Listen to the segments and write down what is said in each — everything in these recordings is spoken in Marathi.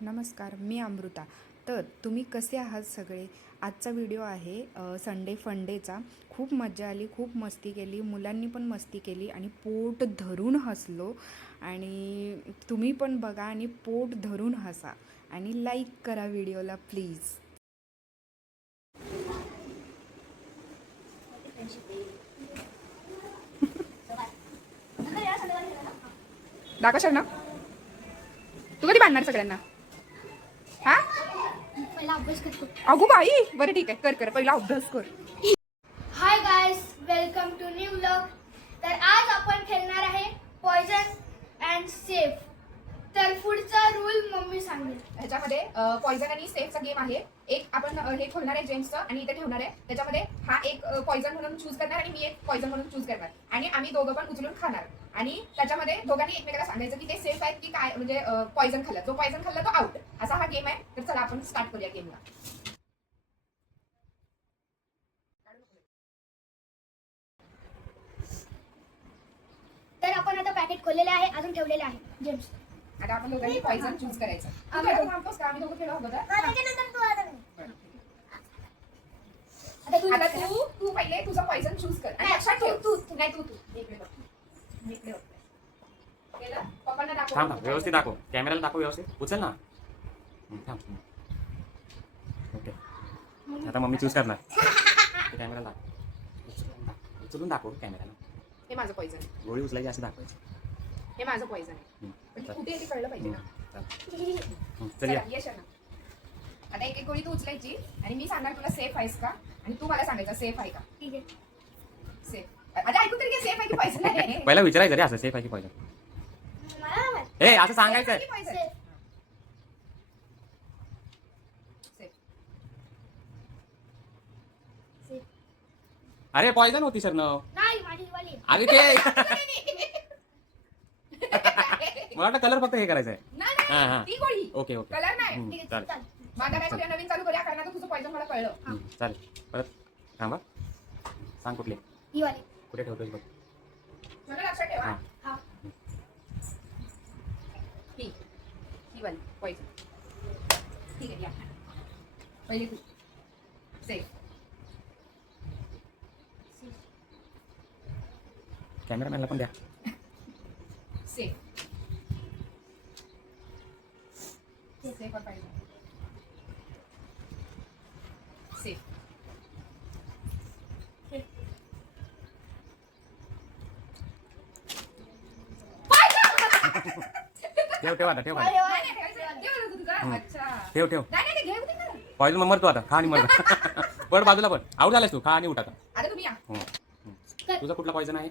नमस्कार मी अमृता. तर तुम्ही कसे आहात सगळे? आजचा व्हिडिओ आहे संडे फंडेचा खूप मजा आली खूप मस्ती केली मुलांनी पण मस्ती केली आणि पोट धरून हसलो. आणि तुम्ही पण बघा आणि पोट धरून हसा आणि लाईक करा व्हिडिओला प्लीज दाखवशाल ना तू कधी बांधणार सगळ्यांना? हा? पहिला अभ्यास करतो. अगो बाई बरं ठीक आहे कर कर. पहिला अभ्यास कर. Hi guys welcome to new vlog तर आज आपण खेळणार आहे पॉइझन अँड सेफ तर पुढचा रूल मम्मी सांगेल. ह्याच्यामध्ये पॉइझन आणि सेफचा गेम आहे. एक आपण अ, हे खोलणार आहे जेम्सचं आणि इथे ठेवणार आहे. त्याच्यामध्ये हा एक पॉइझन म्हणून चूज करणार आणि मी एक पॉइझन म्हणून चूज करणार. आणि आम्ही दोघं पण उचलून खाणार. आणि त्याच्यामध्ये दोघांनी एकमेकाला सांगायचं की ते सेफ आहेत की काय म्हणजे पॉइझन खाल्लं. जो पॉइझन खाल्ला तो आउट असा हा गेम आहे. तर चला आपण स्टार्ट करूया गेमला तर आपण आता पॅकेट खोललेले आहे. अजून ठेवलेले आहे. जेम्स आता आपण दोघांनी पॉइझन चूज करायचं. तू आम्ही- खेळत थांबतोस का आम्ही दोघं खेळू अगोदर आता. तू आता तू तू पहिले तुझं पॉइझन चूज कर. आणि नाही, लक्षात तू- ठेव. तू- तू. नाही तू तू. इकडे बघ. थांब थांब व्यवस्थित दाखव. कॅमेराला दाखव व्यवस्थित. उचल ना. हं, थांब. ओके. आता मम्मी चूज करणार. कॅमेरा दाखव. उचलून दाखव. उचलून दाखव कॅमेराला हे माझं पॉइझन गोळी उचलायची असं दाखवायचं. हे माझं पॉइझन आहे. चल. कुठे आहे ते कळलं पाहिजे ना. चल. या. आता एक एक गोळी तू उचलायची आणि मी सांगणार तुला सेफ आहेस का? आणि तू मला सांगायचं सेफ आहे का? ठीक आहे. सेफ आता ऐकून तरी सेफ आहे की पॉइझन आहे पहिला विचारायचं रे असं सेफ आहे की पाहिजे मला नाही माहीत. ए असं सांगायचं Safe आहे की poison? Safe. Safe. Safe. अरे पॉइझन होती सर न नाही माझी वाली आहे. अरे ते मला वाटतं कलर फक्त हे करायचं आहे नाही, हा, हा. नाही, ती गोळी ओके ओके कलर नाही हं, ठीक आहे चालेल चाल मग आता काय करूया नवीन चालू करूया कारण आता तुझं पॉइझन मला कळलं चालेल परत थांबा सांग कुठले ही वाली कुठे ठेवतोय बघ. मला लक्षात ठेवा. हा. हा. वाली. ठीक आहे या. पहिली तू. सेफ कॅमेरामॅनला पण द्या. सेफ और पाहिजे सेफ ठेव आता ठेव खाली. ठेव. अच्छा. ठेव ठेव नाही, नाही, ते घेऊ दे ना. पॉईजन मग मर तू आता खा आणि मर पड बाजूला पण आऊट झालास तू खा आणि उठ आता आता तुम्ही या हं, हं. तुझा कुठला पॉईजन आहे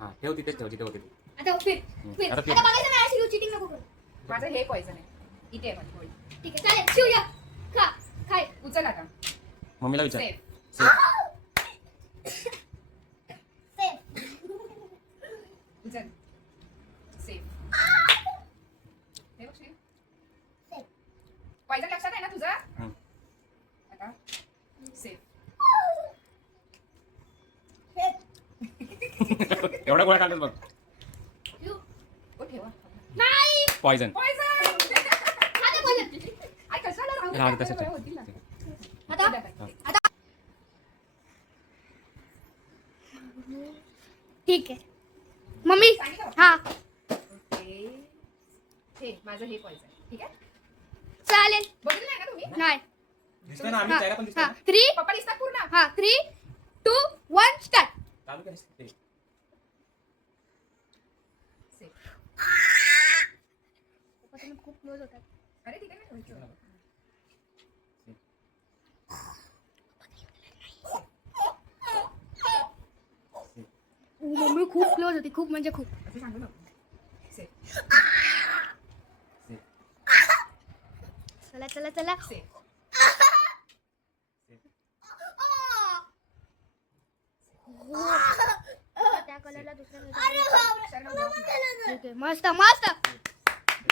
हा ठेव तिथेच ठेव जिथे होते तू. आता फिर हं, फिर आता आता फिर. बघायचं नाही अशी चिटिंग नको करू माझं हे पॉइझन आहे इथे आहे माझी गोळी ठीक आहे चालेल शिव या खा खाय उचल आता मम्मीला विचार सेफ. सेफ उचल सेफ हे बघ श्री. सेफ पॉइझन लक्षात आहे ना तुझं हं. आता सेफ सेफ एवढा गोळ्या काढत बघ शिव ओ ठेवा नाही पॉईजन पॉइझन आता बोल आई कशाला राहू दे, राहू दे, आपल्या तसंच गोळ्या आहे. होतील ना. आता द्या बाई. आता ठीक आहे मम्मी? हा ओके. हे माझं हे पॉइझन ठीक आहे चालेल बघितलं आहे ना तुम्ही नाही दिसतोय ना आम्ही चेहरा पण दिसतोय हा ना? थ्री पप्पा दिसतात पूर्ण हा थ्री टू वन स्टार्ट चालू कर. हे. सेफ खूप क्लोज होतात. अरे काय ठेवायचं? मम्मी खूप क्लोज होती खूप म्हणजे खूप. चला चला चला. सेफ त्या कलरला. ठीक आहे मस्त मस्त.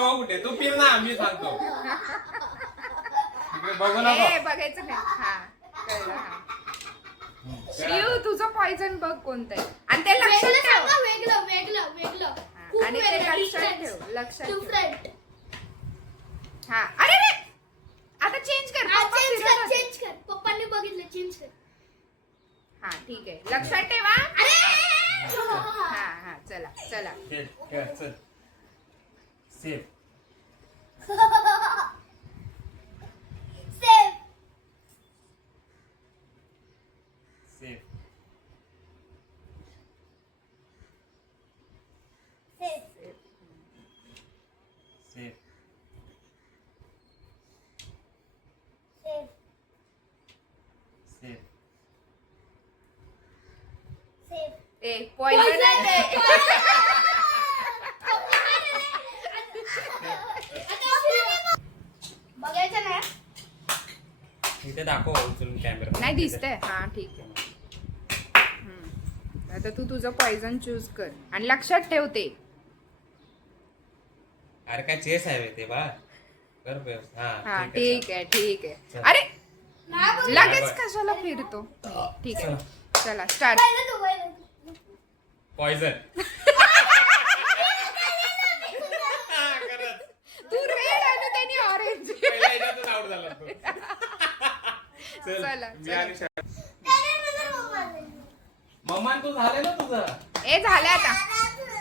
आपण दोघं कुठे? तू फिर ना मी सांगतो. बघू ए नको बघायचं नाही. हा कळलं हा. शिव तुझं पॉइझन बघ कोणतं आहे आणि ते लक्षात वेगळं ठेव. सांगा वेगळं वेगळं वेगळं. हा, खूप आणि ते वेगळं लक्षात. ठेव लक्षात ठेव. Different. हा अरे रे! आता चेंज कर हा, पप्पा change फिरत कर होते. चेंज कर. पप्पांनी बघितलं चेंज कर. हा ठीक आहे. लक्षात ठेवा अरे! हा हा चला चला. खेळ खेळ चल. Save. Safe. Safe. Safe. Safe. Safe. Safe. Safe. Safe. Safe. Safe. Safe. इथे दाखव उचलून कॅमेरा नाही दिसतंय. हा ठीक आहे. हम्म. आता तू तुझं पॉइझन चूज कर. आणि लक्षात ठेव ते. अरे काय चेस आहे बे ते बा कर बे. हा हा ठीक आहे ठीक आहे चल. अरे लगेच कशाला फिरतो? ठीक आहे. चला. स्टार्ट पहिलं तू पहिलं तू. पॉइझन तू रेड आणि त्यांनी ऑरेंज आउट झाला तू चल चला, मी मम्मा झाली. मम्मान तू झाले ना तुझं ए झालं आता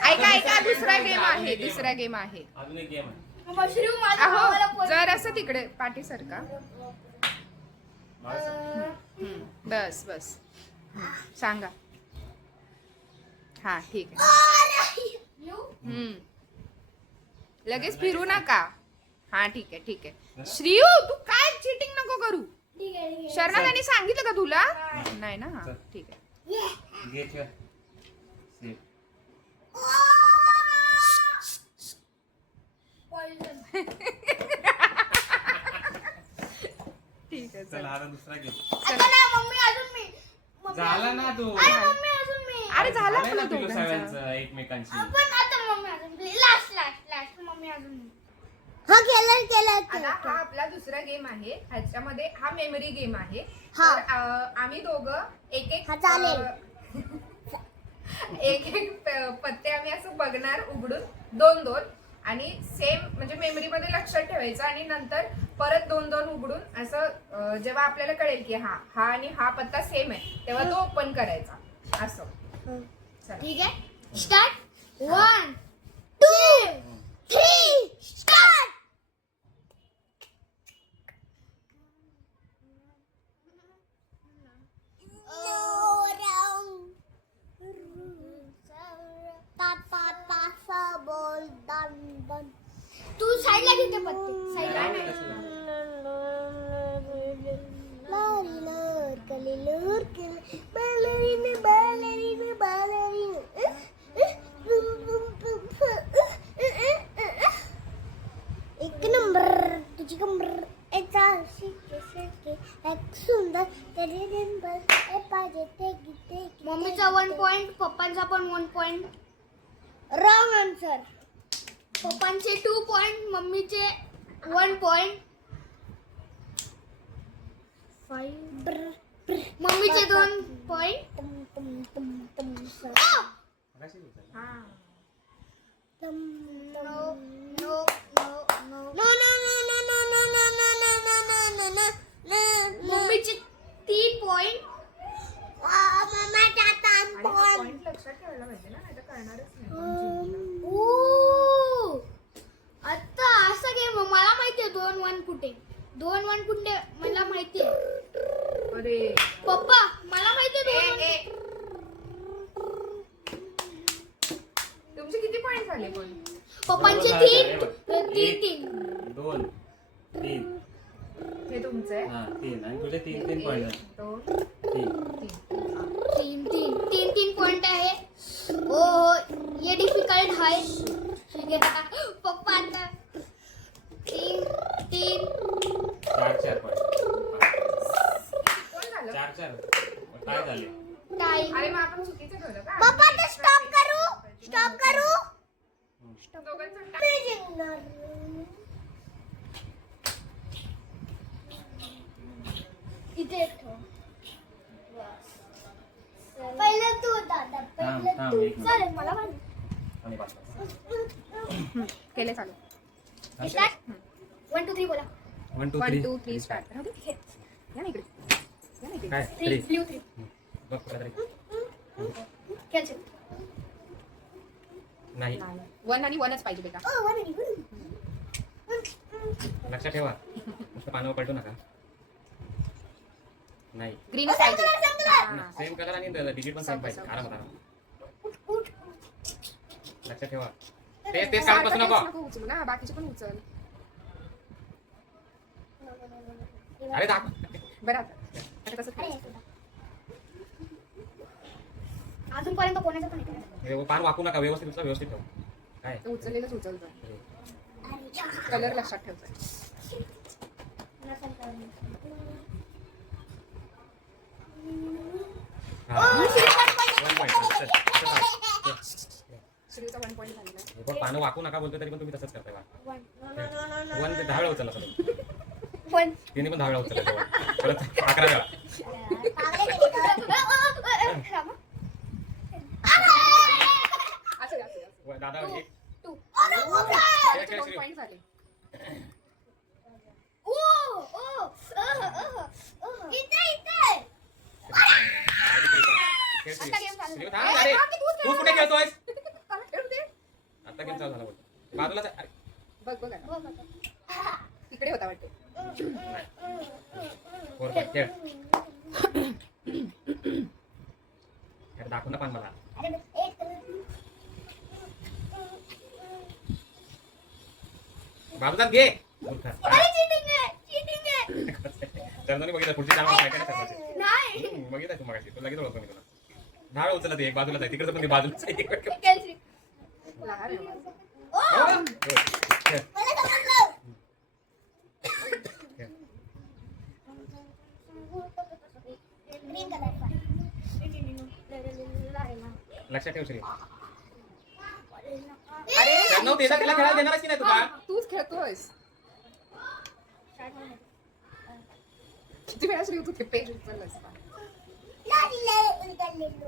ऐका ऐका दुसरा गेम आहे. दुसरा गेम आहे अजून एक गेम आहे मशरूम माझ्या भावाला अहो पोच- जर असं तिकडे पाठी सरका मला सांग. हम्म, बस बस हम्म, सांगा हा ठीक आहे येऊ? हम्म. लगेच फिरू नका हा ठीक आहे ठीक आहे श्रीयू तू काय चिटिंग नको करू शर्मा त्यांनी सांगितलं का तुला? नाही. ना? ठीक आहे. ठीक आहे झाला ना अरे झाला झालंय तुला एकमेकांशी. आता मम्मी अजून लास्ट लास्ट लास्ट मम्मी अजून हा केलं केलं आता हा आपला दुसरा गेम आहे. ह्याच्यामध्ये हा मेमरी गेम आहे. हा. तर, अं, आम्ही दोघं एक एक हा, चालेल. एक एक प- पत्ते आम्ही असं बघणार उघडून. दोन दोन. आणि सेम म्हणजे मेमरी मध्ये लक्षात ठेवायचं आणि नंतर परत दोन दोन उघडून असं अं, जेव्हा आपल्याला कळेल की हा हा आणि हा पत्ता सेम आहे तेव्हा तो ओपन करायचा. असं. चला. ठीक आहे? Start one two three start तू साईडला घेते पत्ते साईडला? पप्पांचा पण वन पॉईंट रॉंग आन्सर पप्पांचे टू पॉईंट मम्मीचे वन पॉईंट मम्मीचे दोन पॉईंट मम्मीचे तीन पॉईंट पॉइंट लक्षात ठेवायला पाहिजे ना नाही तर कळणारच नाही आता असं गेम मला माहितीये दोन वन कुठे दोन वन कुठे मला माहितीये अरे पप्पा मला दोन ए. तुमचे किती पॉइंट झाले पण पप्पांचे तीन. आहे, तीन तीन दोन तीन. हे तुमचं? आहे हा तीन. आणि तुझे तीन तीन पॉईंट एक, दोन तीन तीन तीन तीन तीन पॉइंट आहे ओ ये डिफ़िकल्ट है। पप्पा आता। तीन तीन। चार चार झालं? चार चार काय झाले. टाइम अरे मग आपण चुकीचं ठेवलं का? पप्पा ते स्टॉप करू. स्टॉप करू. दोघांचं मी जिंकणार. इथे ठेव. थांब, पहिलं थांब, तू एक मिनिट. चालेल मला पण आणि पाच पाच. केले चालू वन टू थ्री बोला. One two one three two three start या ना इकडे. या ना इकडे. काय? थ्री थ्री ब्ल्यू थ्री बघ कुठला तरी खेळचे नाही. वन आणि वनच पाहिजे बेटा. ओ वन आणि वन. लक्षात ठेवा. नुसतं पानावर पलटू नका. नाही. ग्रीन ओ, पाहिजे. सेम कलर आणि डिजिट पण सेम पाहिजे. आराम आराम. लक्षात ठेवा तेच सारखं काढत बसू नको उचलू ना बाकीचे पण उचल अरे दाख बरं आता आता कसं करायचं? अजूनपर्यंत कोणाचं पण नाही हे पान वाकू नका व्यवस्थित उचला व्यवस्थित ठेवा काय ते उचललेलंच उचलतं. कलर लक्षात ठेवतोय हा. One point. चल. श्रीचा वन पॉईंट झालेला हे बघ, पानं वाकू नका बोलतो तरी पण तुम्ही तसंच करताय बा. वन. ते दहा वेळा उचलला सगळं वन तिने पण दहा वेळा उचलला तेव्हा. परत अकरा वेळा? असं व- दादा एक टू अरे, बापरे. खेळ, खेळ, दोन श्री. पॉईंट झाले ओ ओ अह, अह, अह. इथे, इथे. खेळ, श्री. आता game चालू. श्री, थांब, अरे, तू कुठे खेळतोय मला खेळू दे. चालू झाला बाजूलाच आहे. अरे, बघ बघ आता. तिकडे होता वाटते. खेळ. अरे, ना पान मला. बाजूलाच घे. मूर्ख. चंदनी बघितलं पुढची चांगलं काय काय बघितलं तू मगाशी. तू लगेच ओळखतो मी तुला. दहा वेळा उचलला ते एक बाजूला आहे तिकडचं पण ते बाजूलाच आहे. लक्षात ठेव श्री. अरे प्रणव तिला तिला खेळायला देणारच की नाही तुला तूच खेळतोयस. किती वेळा श्री तू ते पेज उचललंस का?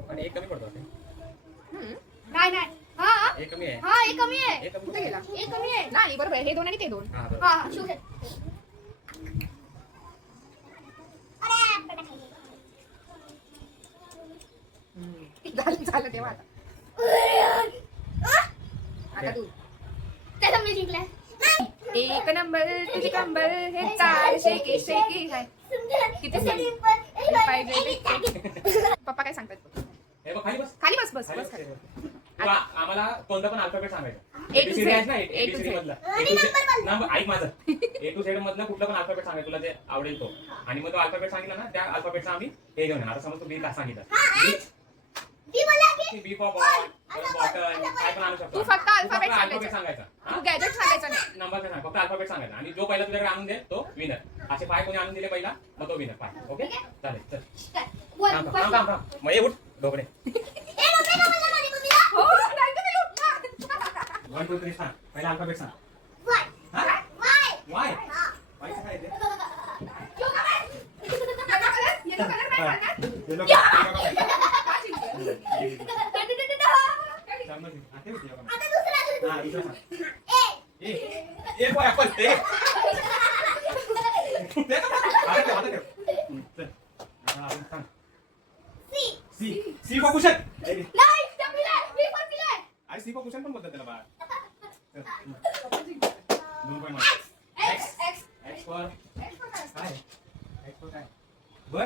पण एक कमी पडतो. नाही नाही. हा एक कमी आहे. हा एक कमी आहे. कमी कुठे गेला? एक कमी आहे. नाही बरोबर आहे. हे दोन आणि ते दोन. हा बरोबर. हा हा शिव खेळ झालं झालं तेव्हा आता. आता तू. त्याचा मी जिंकलाय. एक नंबर तुझी कंबर हे चार शेकी शेकी हाय. किती पप्पा काय सांगतात. हे बघ खाली बस. खाली बस बस खाली बस आम्हाला कोणतं पण अल्फाबेट सांगायचं. A to ABCD Z. आहेस ना A to A B C D Z. मधलं. A to Z. नंबर ऐक माझं. ए टू झेड मधलं कुठलं पण अल्फाबेट सांगायचं तुला जे आवडेल तो. आणि मग तो अल्फाबेट सांगितला ना त्या अल्फाबेटचा आम्ही हे घेऊन येणार. आता समज तू बी का सांगितलं. बी फॉर बॉल बॉटल काय पण आणू शकतो. तू फक्त alphabet अल्फाबेट सांगायचं. सांगायचा. हा? तू गॅजेट सांगायचं नाही. नंबर सांग फक्त अल्फाबेट सांगायचा. आणि जो पहिला तुझ्याकडे आणून दे तो विनर असे पाय कोणी आणून दिले पहिला मग तो विनर पाय. ओके चालेल चल. थांब थांब थांब थांब. मग ये उठ डोबडे हो नाही तर मी लुटणार. वन टू थ्री सांग पहिला अल्फाबेट सांग. वाय वाय सांग. सी. सी. फॉर पिलाय आई सी फॉर कुशन पण बोलतात त्याला बाळ. बघ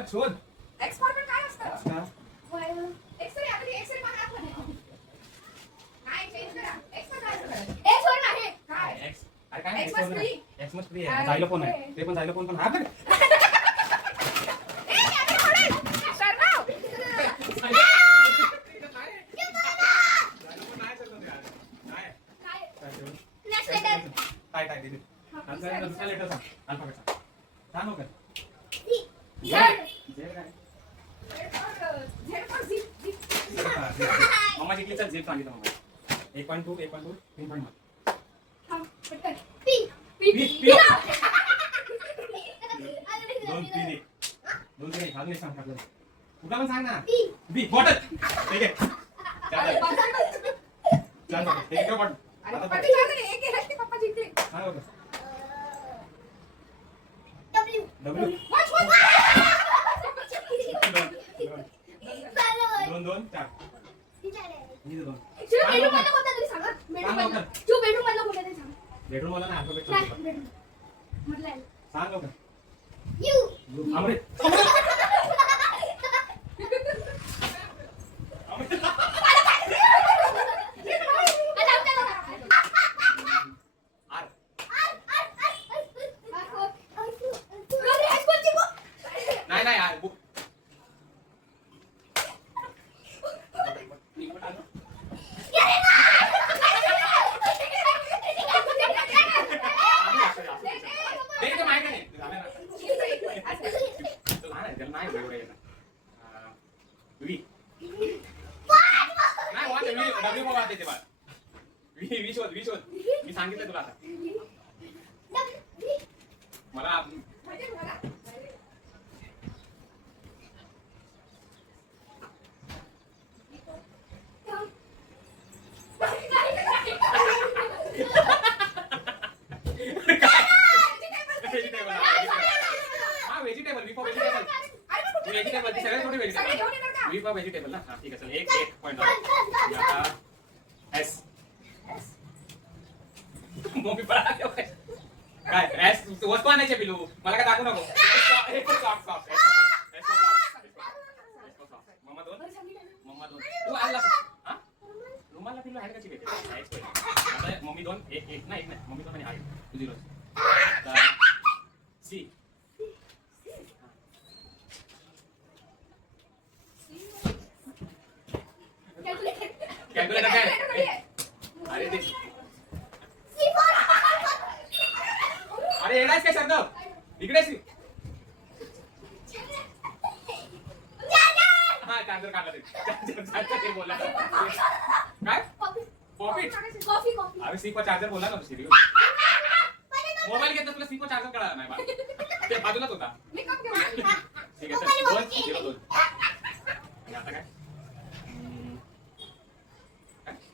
शोध एक्स फॉर पण काय असतं एक्स रे आपण एक्स रे पण आपण नाही चेंज करा एक्स फॉर काय असतं एक्स फॉर नाही काय एक्स अरे काय X for free X must free आहे जायलो फ़ोन आहे ते पण जायलो फ़ोन पण हा बघ दोन तीन एक. दोन तीन एक. अजून एक सांग टाकलं कुठला पण सांग ना. बी. बॉटल. ठीक आहे चार. हे बॉटल. सांग. डब्ल्यू. दोन दोन चार. मी दोन. बेडरूम वाला ना सांग लवकर. U group vegetable V for vegetable ना? हा ठीक आहे चल एक एक पॉईंट आता एस मम्मी पळा काय एस वस्तू आणायचे पिलू मला काय दाखवू नको एक सॉफ्ट सॉफ्ट मम्मा दोन मम्मा दोन तू आणला हा? रुमाला पिलू आहे कशी भेटेल आता मम्मी दोन एक एक नाही एक नाही मम्मी दोन आणि आहे तुझी रोज सी कॅल्क्युलेटर काय अरे ते अरे येणारच काय शब्द इकडे सी हा चार्जर काढला ते चार्जर ते काय? पॉपिट अरे चार्जर बोलला ना सिरियस मोबाईल घेतला तुला सी चार्जर कळाला नाही बा. ते बाजूलाच होता. ठीक आहे चल. दोन झिरो दोन आणि आता काय?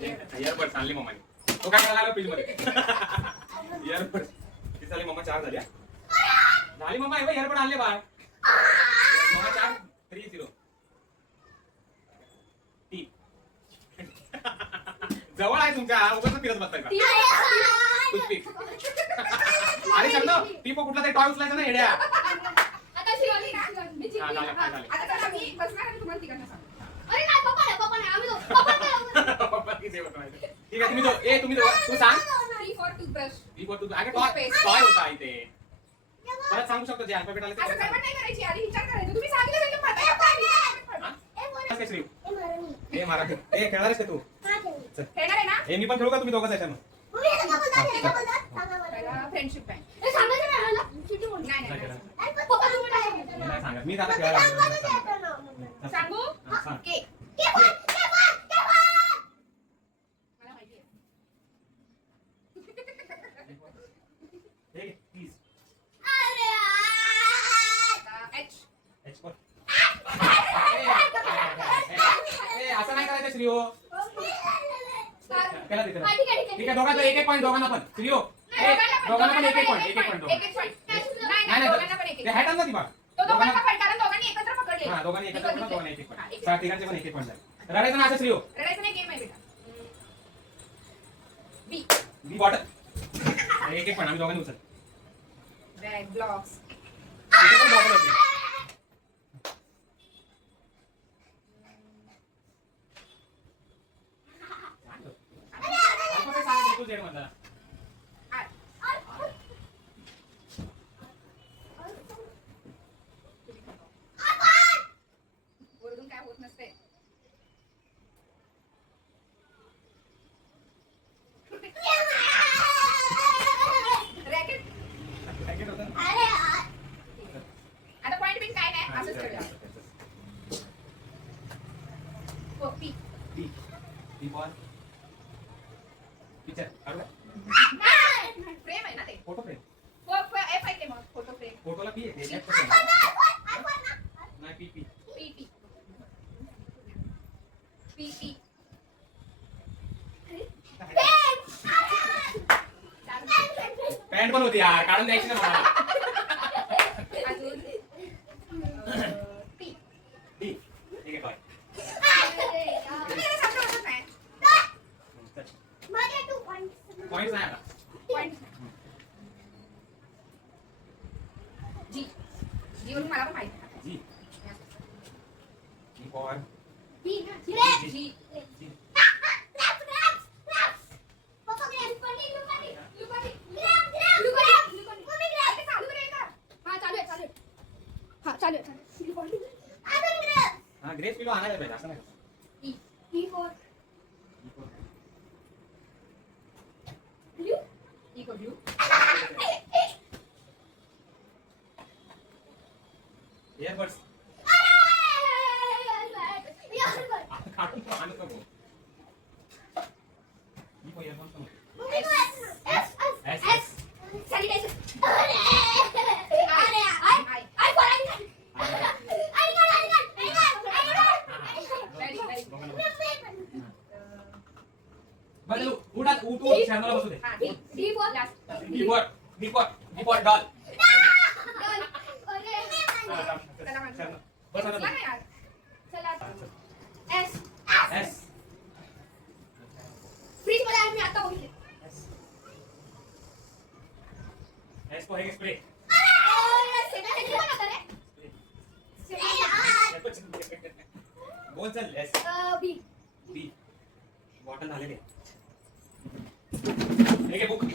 इयरबड्स आणले मम्माने. तो काय करायला लागला फ्रीजमध्ये इयरबड्स किती झाले मम्मा चार झाले हा? झाली मम्मा एवढे इयरबड आणले बाळ मम्मा चार थ्री झिरो टी जवळ आहे तुमच्या उगाच फिरत बसताय का? टूथपिक अरे शब्द टी कुठला? तरी टॉय उचलायचा ना हेड्या आता शिवाली ना मी जिंकली. हा, झालं, हा. अरे नाही पप्पा नाही पप्पा नाही आम्ही. पप्पा ठीक आहे तुम्ही दो ए तुम्ही दो तू सांग. E for toothbrush. मी बोलतो अरे टॉय टॉय होता इथे. परत सांगू शकतो जे अल्फाबेट आले ते. असं परत गडबड सांग. नाही करायची आधी विचार करायचा. तुम्ही सांगितलं पाहिजे पटाया पाहिजे. हा? काय श्री ए मराठी ए खेळणार आहेस का तू? खेळणार. आहे ना? ए मी पण खेळू का? तुम्ही दोघं जायचं मग पहिला फ्रेंडशिप बँक हे सांगायचं नाही मला. किती एक पॉईंट दोघांना पण. स्त्रियो दोघांना पण एक एक पॉईंट एक एक पॉईंट नाही ती पण दोघांनी एकत्र एक पॉईंट पण एक पॉईंट झाले. रडायचं ना असं स्त्रियो रडायचं आहे एक एक पॉईंट आम्ही दोघांनी उचल 对呀 karena 好 नाही पाहिजे असं नाही E for blue. E for blue. Airbuds काढून आणत नको 이게 뭐 그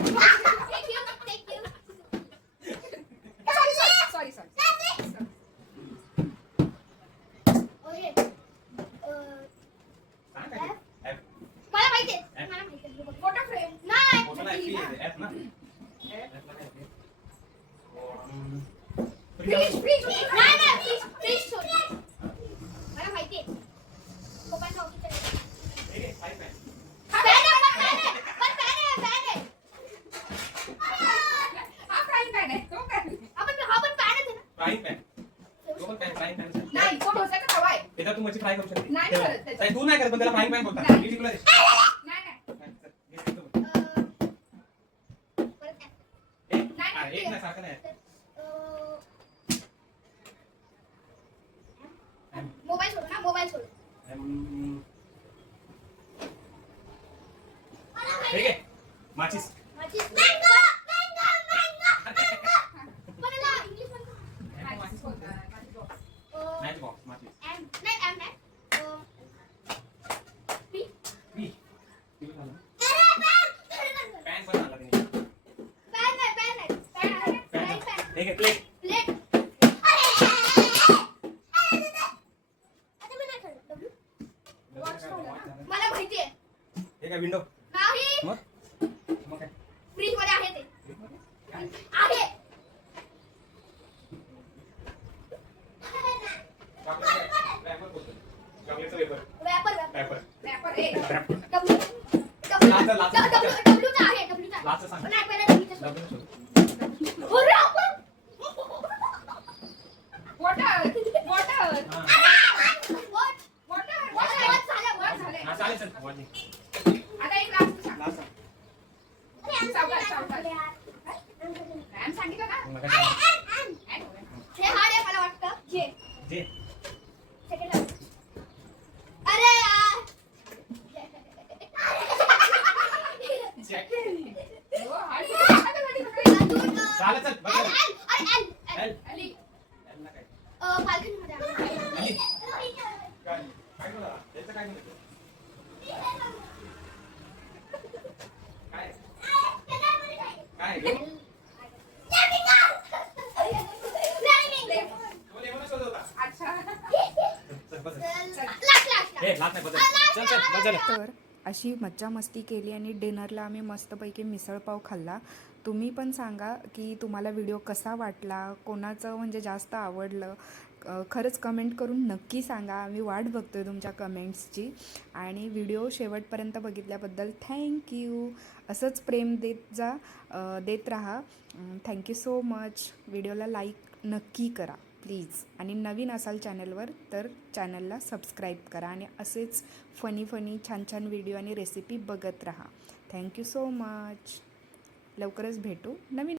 Peppa. Peppa. Peppa. तर अशी मज्जा मस्ती केली आणि डिनरला आम्ही मस्तपैकी मिसळपाव खाल्ला. तुम्ही पण सांगा की तुम्हाला व्हिडिओ कसा वाटला? कोणाचं म्हणजे जास्त आवडलं? खरंच कमेंट करून नक्की सांगा. आम्ही वाट बघतोय तुमच्या कमेंट्सची आणि व्हिडिओ शेवटपर्यंत बघितल्याबद्दल थँक्यू असंच प्रेम देत जा देत राहा. थँक्यू सो मच व्हिडिओला लाईक नक्की करा. प्लीज. आणि नवीन असाल चॅनलवर तर चॅनलला सबस्क्राईब करा आणि असेच फनी फनी छान छान व्हिडिओ आणि रेसिपी बघत राहा. Thank you so much. लवकरच भेटू नवीन